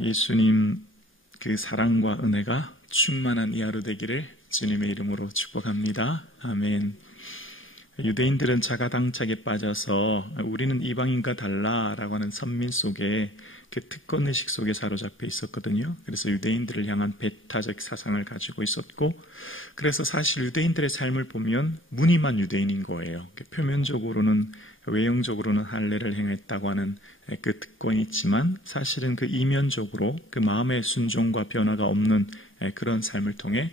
예수님 그 사랑과 은혜가 충만한 이 하루 되기를 주님의 이름으로 축복합니다. 아멘. 유대인들은 자가당착에 빠져서 우리는 이방인과 달라라고 하는 선민 속에 그 특권의식 속에 사로잡혀 있었거든요. 그래서 유대인들을 향한 배타적 사상을 가지고 있었고, 그래서 사실 유대인들의 삶을 보면 무늬만 유대인인 거예요. 표면적으로는, 외형적으로는 할례를 행했다고 하는 그 특권이 있지만 사실은 그 이면적으로 그 마음의 순종과 변화가 없는 그런 삶을 통해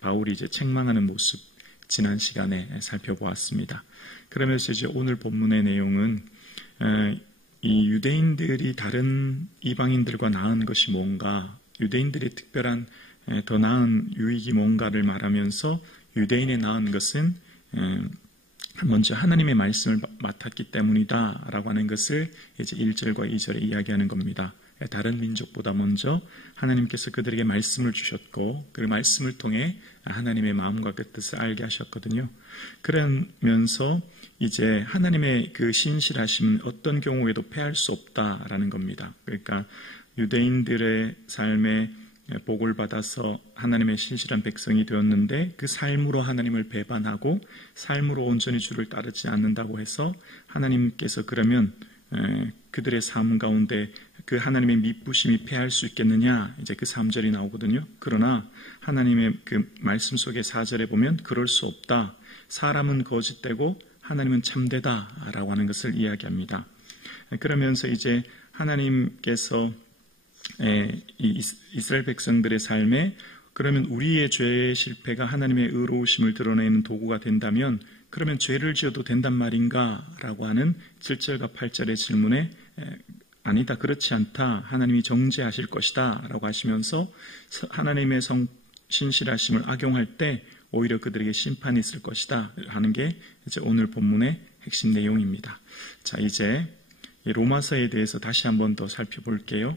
바울이 이제 책망하는 모습, 지난 시간에 살펴보았습니다. 그러면서 이제 오늘 본문의 내용은 이 유대인들이 다른 이방인들과 나은 것이 뭔가, 유대인들이 특별한 더 나은 유익이 뭔가를 말하면서 유대인의 나은 것은 먼저 하나님의 말씀을 맡았기 때문이다 라고 하는 것을 이제 1절과 2절에 이야기하는 겁니다. 다른 민족보다 먼저 하나님께서 그들에게 말씀을 주셨고 그 말씀을 통해 하나님의 마음과 그 뜻을 알게 하셨거든요. 그러면서 이제 하나님의 그 신실하심은 어떤 경우에도 패할 수 없다라는 겁니다. 그러니까 유대인들의 삶에 복을 받아서 하나님의 신실한 백성이 되었는데 그 삶으로 하나님을 배반하고 삶으로 온전히 주를 따르지 않는다고 해서 하나님께서 그러면 그들의 삶 가운데 그 하나님의 미쁘심이 패할 수 있겠느냐, 이제 그 3절이 나오거든요. 그러나 하나님의 그 말씀 속의 4절에 보면 그럴 수 없다. 사람은 거짓되고 하나님은 참되다 라고 하는 것을 이야기합니다. 그러면서 이제 하나님께서 이 이스라엘 백성들의 삶에 그러면 우리의 죄의 실패가 하나님의 의로우심을 드러내는 도구가 된다면 그러면 죄를 지어도 된단 말인가? 라고 하는 7절과 8절의 질문에 아니다, 그렇지 않다. 하나님이 정죄하실 것이다. 라고 하시면서 하나님의 신실하심을 악용할 때 오히려 그들에게 심판이 있을 것이다. 하는 게 이제 오늘 본문의 핵심 내용입니다. 자, 이제 로마서에 대해서 다시 한번 더 살펴볼게요.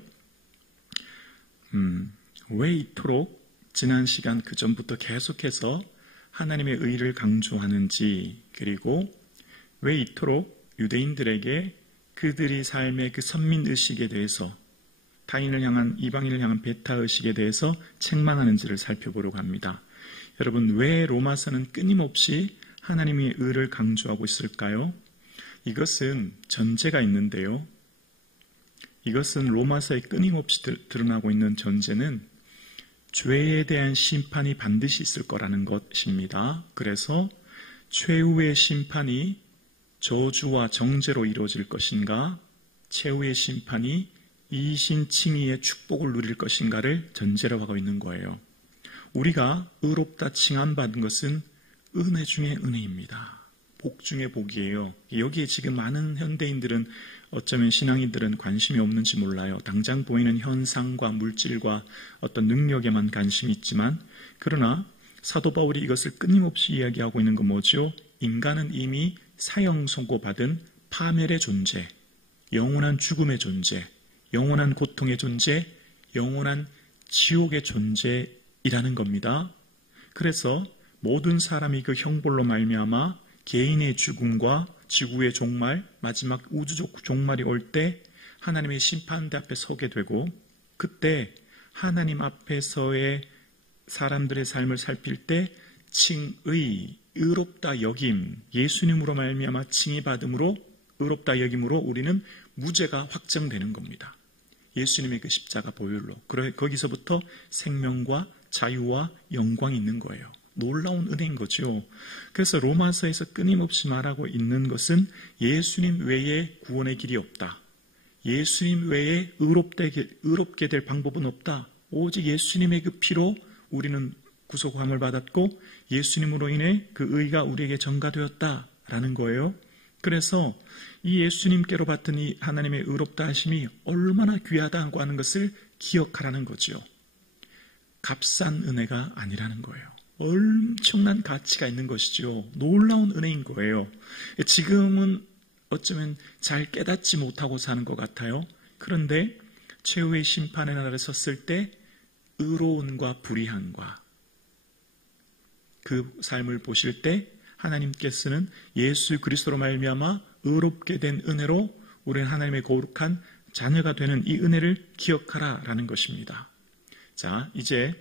왜 이토록 지난 시간 그 전부터 계속해서 하나님의 의를 강조하는지, 그리고 왜 이토록 유대인들에게 그들이 삶의 그 선민의식에 대해서 타인을 향한, 이방인을 향한 배타의식에 대해서 책망하는지를 살펴보려고 합니다. 여러분, 왜 로마서는 끊임없이 하나님의 의를 강조하고 있을까요? 이것은 전제가 있는데요. 이것은 로마서에 끊임없이 드러나고 있는 전제는 죄에 대한 심판이 반드시 있을 거라는 것입니다. 그래서 최후의 심판이 저주와 정죄로 이루어질 것인가, 최후의 심판이 이신 칭의의 축복을 누릴 것인가를 전제로 하고 있는 거예요. 우리가 의롭다 칭함받은 것은 은혜 중에 은혜입니다. 복 중에 복이에요. 여기에 지금 많은 현대인들은, 어쩌면 신앙인들은 관심이 없는지 몰라요. 당장 보이는 현상과 물질과 어떤 능력에만 관심이 있지만, 그러나 사도 바울이 이것을 끊임없이 이야기하고 있는 건 뭐죠? 인간은 이미 사형 선고받은 파멸의 존재, 영원한 죽음의 존재, 영원한 고통의 존재, 영원한 지옥의 존재이라는 겁니다. 그래서 모든 사람이 그 형벌로 말미암아 개인의 죽음과 지구의 종말, 마지막 우주적 종말이 올 때 하나님의 심판대 앞에 서게 되고, 그때 하나님 앞에서의 사람들의 삶을 살필 때 칭의, 의롭다 여김, 예수님으로 말미암아 칭의 받음으로, 의롭다 여김으로 우리는 무죄가 확정되는 겁니다. 예수님의 그 십자가 보혈로. 거기서부터 생명과 자유와 영광이 있는 거예요. 놀라운 은혜인 거죠. 그래서 로마서에서 끊임없이 말하고 있는 것은 예수님 외에 구원의 길이 없다. 예수님 외에 의롭게 될 방법은 없다. 오직 예수님의 그 피로 우리는 구속함을 받았고 예수님으로 인해 그 의가 우리에게 전가되었다라는 거예요. 그래서 이 예수님께로 받은 이 하나님의 의롭다 하심이 얼마나 귀하다고 하는 것을 기억하라는 거죠. 값싼 은혜가 아니라는 거예요. 엄청난 가치가 있는 것이죠. 놀라운 은혜인 거예요. 지금은 어쩌면 잘 깨닫지 못하고 사는 것 같아요. 그런데 최후의 심판의 날에 섰을 때 의로움과 불의함과 그 삶을 보실 때 하나님께서는 예수 그리스도로 말미암아 의롭게 된 은혜로 우리는 하나님의 거룩한 자녀가 되는 이 은혜를 기억하라라는 것입니다. 자, 이제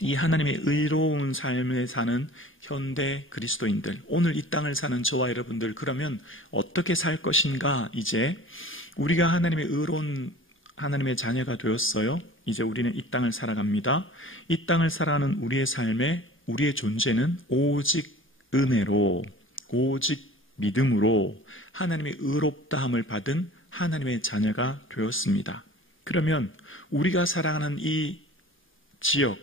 이 하나님의 의로운 삶을 사는 현대 그리스도인들, 오늘 이 땅을 사는 저와 여러분들, 그러면 어떻게 살 것인가? 이제 우리가 하나님의 의로운 하나님의 자녀가 되었어요. 이제 우리는 이 땅을 살아갑니다. 이 땅을 살아가는 우리의 삶에 우리의 존재는 오직 은혜로, 오직 믿음으로 하나님의 의롭다함을 받은 하나님의 자녀가 되었습니다. 그러면 우리가 살아가는 이 지역,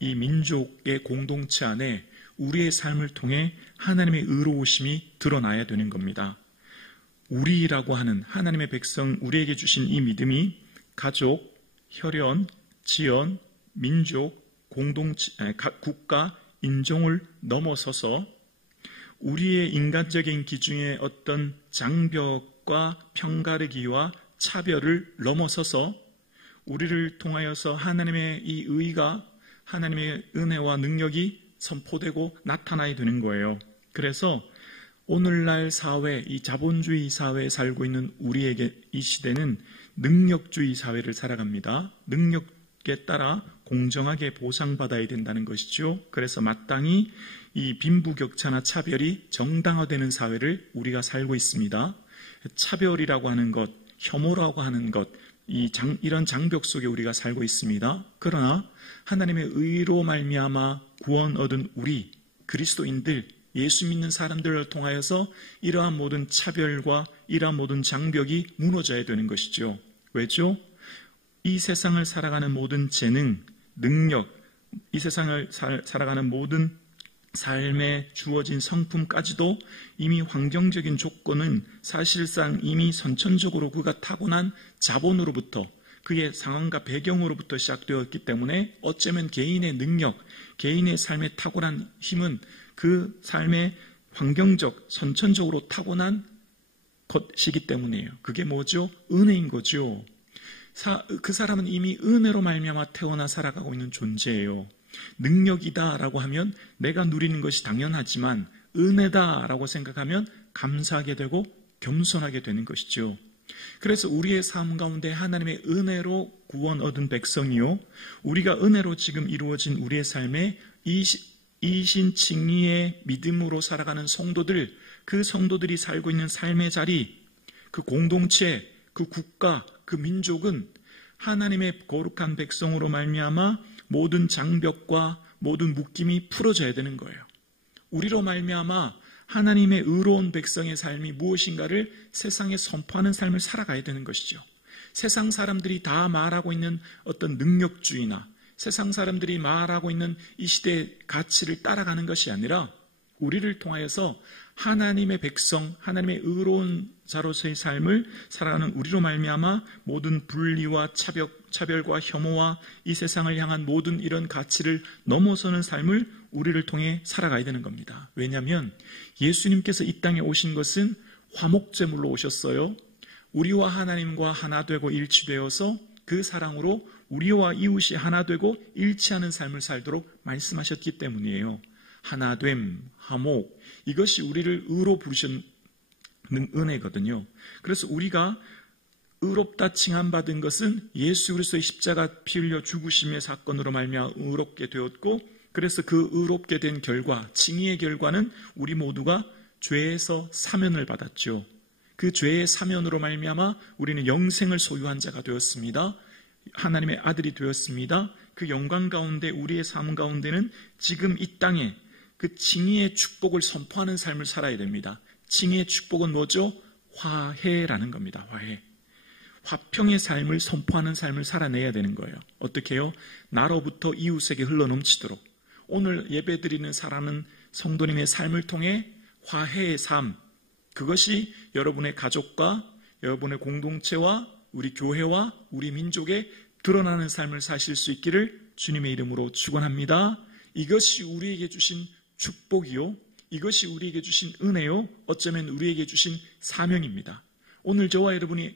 이 민족의 공동체 안에 우리의 삶을 통해 하나님의 의로우심이 드러나야 되는 겁니다. 우리라고 하는 하나님의 백성, 우리에게 주신 이 믿음이 가족, 혈연, 지연, 민족, 공동체, 국가, 인종을 넘어서서 우리의 인간적인 기준의 어떤 장벽과 편가르기와 차별을 넘어서서 우리를 통하여서 하나님의 이 의가, 하나님의 은혜와 능력이 선포되고 나타나야 되는 거예요. 그래서 오늘날 사회, 이 자본주의 사회에 살고 있는 우리에게 이 시대는 능력주의 사회를 살아갑니다. 능력에 따라 공정하게 보상받아야 된다는 것이죠. 그래서 마땅히 이 빈부격차나 차별이 정당화되는 사회를 우리가 살고 있습니다. 차별이라고 하는 것, 혐오라고 하는 것, 이런 장벽 속에 우리가 살고 있습니다. 그러나 하나님의 의로 말미암아 구원 얻은 우리 그리스도인들, 예수 믿는 사람들을 통하여서 이러한 모든 차별과 이러한 모든 장벽이 무너져야 되는 것이죠. 왜죠? 이 세상을 살아가는 모든 재능, 능력, 이 세상을 살아가는 모든 삶에 주어진 성품까지도 이미 환경적인 조건은 사실상 이미 선천적으로 그가 타고난 자본으로부터, 그의 상황과 배경으로부터 시작되었기 때문에 어쩌면 개인의 능력, 개인의 삶에 탁월한 힘은 그 삶의 환경적, 선천적으로 타고난 것이기 때문이에요. 그게 뭐죠? 은혜인 거죠. 그 사람은 이미 은혜로 말미암아 태어나 살아가고 있는 존재예요. 능력이다라고 하면 내가 누리는 것이 당연하지만 은혜다라고 생각하면 감사하게 되고 겸손하게 되는 것이죠. 그래서 우리의 삶 가운데 하나님의 은혜로 구원 얻은 백성이요, 우리가 은혜로 지금 이루어진 우리의 삶에 이신칭의의 믿음으로 살아가는 성도들, 그 성도들이 살고 있는 삶의 자리, 그 공동체, 그 국가, 그 민족은 하나님의 거룩한 백성으로 말미암아 모든 장벽과 모든 묶임이 풀어져야 되는 거예요. 우리로 말미암아 하나님의 의로운 백성의 삶이 무엇인가를 세상에 선포하는 삶을 살아가야 되는 것이죠. 세상 사람들이 다 말하고 있는 어떤 능력주의나 세상 사람들이 말하고 있는 이 시대의 가치를 따라가는 것이 아니라 우리를 통하여서 하나님의 백성, 하나님의 의로운 자로서의 삶을 살아가는 우리로 말미암아 모든 분리와 차별과 혐오와 이 세상을 향한 모든 이런 가치를 넘어서는 삶을 우리를 통해 살아가야 되는 겁니다. 왜냐하면 예수님께서 이 땅에 오신 것은 화목제물로 오셨어요. 우리와 하나님과 하나 되고 일치되어서 그 사랑으로 우리와 이웃이 하나 되고 일치하는 삶을 살도록 말씀하셨기 때문이에요. 하나됨, 화목, 이것이 우리를 의로 부르셨는 은혜거든요. 그래서 우리가 의롭다 칭함받은 것은 예수 그리스도의 십자가 피 흘려 죽으심의 사건으로 말미암아 의롭게 되었고, 그래서 그 의롭게 된 결과, 칭의의 결과는 우리 모두가 죄에서 사면을 받았죠. 그 죄의 사면으로 말미암아 우리는 영생을 소유한 자가 되었습니다. 하나님의 아들이 되었습니다. 그 영광 가운데 우리의 삶 가운데는 지금 이 땅에 그 칭의의 축복을 선포하는 삶을 살아야 됩니다. 칭의의 축복은 뭐죠? 화해라는 겁니다. 화해. 화평의 삶을 선포하는 삶을 살아내야 되는 거예요. 어떻게 해요? 나로부터 이웃에게 흘러넘치도록. 오늘 예배드리는 사람은 성도님의 삶을 통해 화해의 삶, 그것이 여러분의 가족과 여러분의 공동체와 우리 교회와 우리 민족에 드러나는 삶을 사실 수 있기를 주님의 이름으로 축원합니다. 이것이 우리에게 주신 축복이요, 이것이 우리에게 주신 은혜요, 어쩌면 우리에게 주신 사명입니다. 오늘 저와 여러분을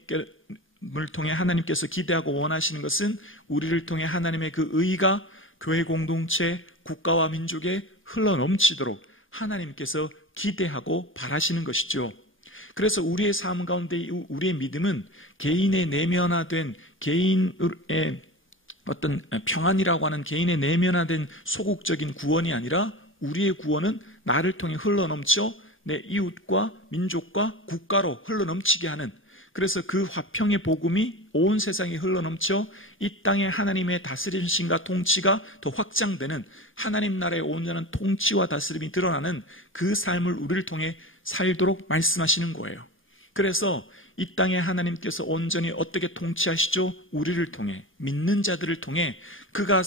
통해 하나님께서 기대하고 원하시는 것은 우리를 통해 하나님의 그 의가 교회 공동체, 국가와 민족에 흘러넘치도록 하나님께서 기대하고 바라시는 것이죠. 그래서 우리의 삶 가운데 우리의 믿음은 개인의 내면화된 개인의 어떤 평안이라고 하는 개인의 내면화된 소극적인 구원이 아니라 우리의 구원은 나를 통해 흘러넘쳐 내 이웃과 민족과 국가로 흘러넘치게 하는, 그래서 그 화평의 복음이 온 세상에 흘러넘쳐 이 땅에 하나님의 다스리심과 통치가 더 확장되는, 하나님 나라의 온전한 통치와 다스림이 드러나는 그 삶을 우리를 통해 살도록 말씀하시는 거예요. 그래서 이 땅에 하나님께서 온전히 어떻게 통치하시죠? 우리를 통해, 믿는 자들을 통해 그가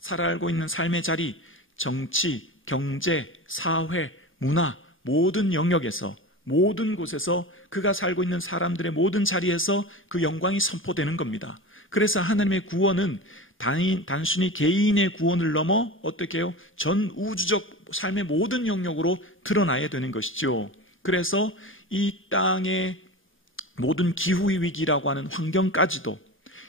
살아가고 있는 삶의 자리, 정치, 경제, 사회, 문화, 모든 영역에서, 모든 곳에서 그가 살고 있는 사람들의 모든 자리에서 그 영광이 선포되는 겁니다. 그래서 하나님의 구원은 단순히 개인의 구원을 넘어 어떻게 해요? 전 우주적 삶의 모든 영역으로 드러나야 되는 것이죠. 그래서 이 땅의 모든 기후의 위기라고 하는 환경까지도,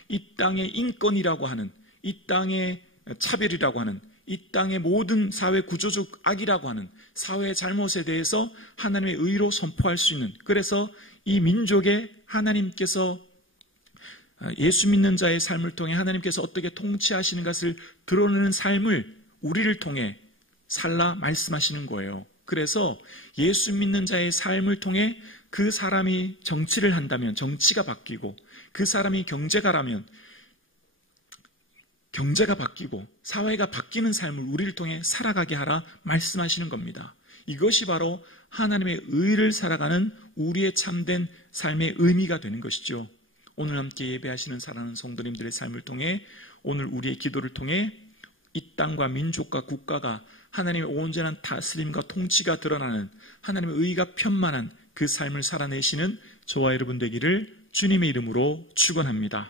이 땅의 인권이라고 하는, 이 땅의 차별이라고 하는, 이 땅의 모든 사회 구조적 악이라고 하는 사회의 잘못에 대해서 하나님의 의로 선포할 수 있는, 그래서 이 민족에 하나님께서 예수 믿는 자의 삶을 통해 하나님께서 어떻게 통치하시는 것을 드러내는 삶을 우리를 통해 살라 말씀하시는 거예요. 그래서 예수 믿는 자의 삶을 통해 그 사람이 정치를 한다면 정치가 바뀌고, 그 사람이 경제가라면 경제가 바뀌고 사회가 바뀌는 삶을 우리를 통해 살아가게 하라 말씀하시는 겁니다. 이것이 바로 하나님의 의를 살아가는 우리의 참된 삶의 의미가 되는 것이죠. 오늘 함께 예배하시는 사랑하는 성도님들의 삶을 통해, 오늘 우리의 기도를 통해 이 땅과 민족과 국가가 하나님의 온전한 다스림과 통치가 드러나는, 하나님의 의가 편만한 그 삶을 살아내시는 저와 여러분 되기를 주님의 이름으로 축원합니다.